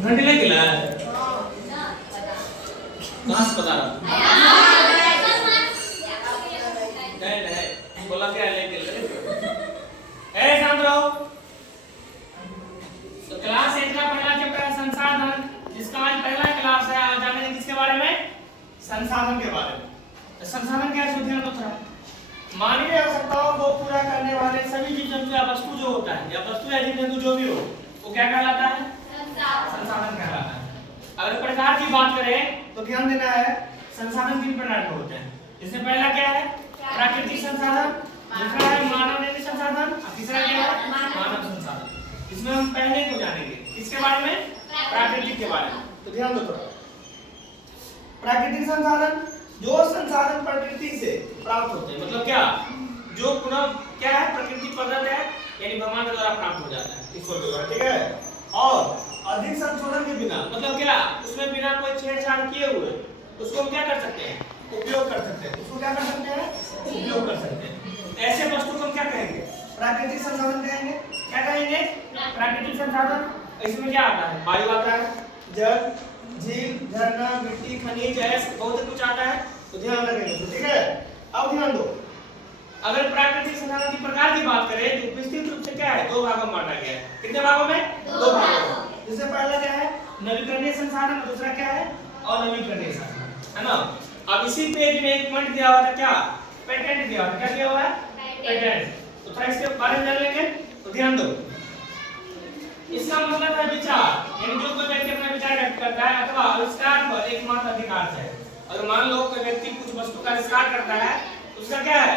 घंटे नहीं खिलाया है। कहाँ से पता रहा? नहीं बोला क्या लेके शांत रहो। तो क्लास 8 का पहला चैप्टर है संसाधन, जिसका आज पहला क्लास है। आज जानेंगे किसके बारे में? संसाधन के बारे में। तो संसाधन क्या है? ध्यान दो थोड़ा। मानवीय आवश्यकताओं को पूरा करने वाले सभी जीव जंतु या वस्तु जो होता है, या वस्तु या जीव जंतु जो भी हो, वो क्या कहलाता है? संसाधन कहलाता है। अगर प्रकार की बात करें तो ध्यान देना है, संसाधन 3 प्रकार के होते हैं। इसमें पहला क्या है? प्राकृतिक संसाधन, दूसरा है मानव निर्मित संसाधन, और तीसरा क्या है? मानव संसाधन। इसमें हम पहले को जानेंगे, किसके बारे में? प्राकृतिक के बारे में। तो ध्यान दो थोड़ा। प्राकृतिक संसाधन, जो संसाधन प्रकृति से प्राप्त होते हैं, मतलब क्या? जो पुनः क्या है? प्रकृति प्रदत्त है, यानी भगवान के द्वारा प्राप्त हो जाता है, ईश्वर के द्वारा, ठीक है। और अधिक संशोधन के बिना, मतलब क्या? उसमें बिना कोई छेड़छाड़ किए हुए उसको हम क्या कर सकते हैं? उपयोग कर सकते हैं। उसको क्या कर सकते हैं? उपयोग कर सकते हैं। ऐसे वस्तु को हम क्या कहेंगे? प्राकृतिक संसाधन कहेंगे। क्या कहेंगे? प्राकृतिक संसाधन। इसमें क्या आता है? वायु आता है, जल, झील, झरना, मिट्टी, खनिज, ऐसे बहुत कुछ आता है। तो ध्यान रखेंगे, ठीक है। अब ध्यान दो, अगर प्राकृतिक संसाधन की प्रकार की बात करें तो विस्तृत रूप से क्या है? 2 भागों में बांटा गया है। कितने भागों में? 2 भागों में। जिससे पहला क्या है? नवीकरणीय संसाधन, और दूसरा क्या है? अनवीकरणीय संसाधन, है ना। अब इसी पेज में एक पॉइंट दिया हुआ था, क्या? पेटेंट दिया हुआ था। क्या दिया हुआ है? पेटेंट। तो थोड़ा इसके बारे में जान लेंगे। तो ध्यान दो, इसका मतलब है विचार, यानी जो कोई व्यक्ति अपना विचार व्यक्त करता है अथवा आविष्कार पर एकमात्र अधिकार है। अगर मान लो कोई व्यक्ति कुछ वस्तु का आविष्कार करता है, उसका क्या है?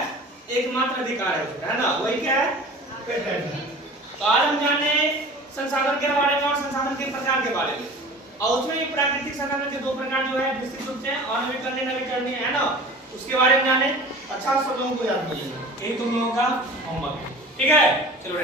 एकमात्र अधिकार है उसका, है ना। वही क्या है? पेटेंट है। तो आज हम जाने संसाधन के बारे में और संसाधन के प्रकार के बारे में। और उसमें भी प्राकृतिक संसाधन के 2 प्रकार जो है विस्तृत रूप से अनवीकरणीय, नवीकरणीय, है ना, उसके बारे में जाने। अच्छा, सब लोगों को याद कीजिएगा, यही तुम लोगों का होमवर्क है, ठीक है। चलो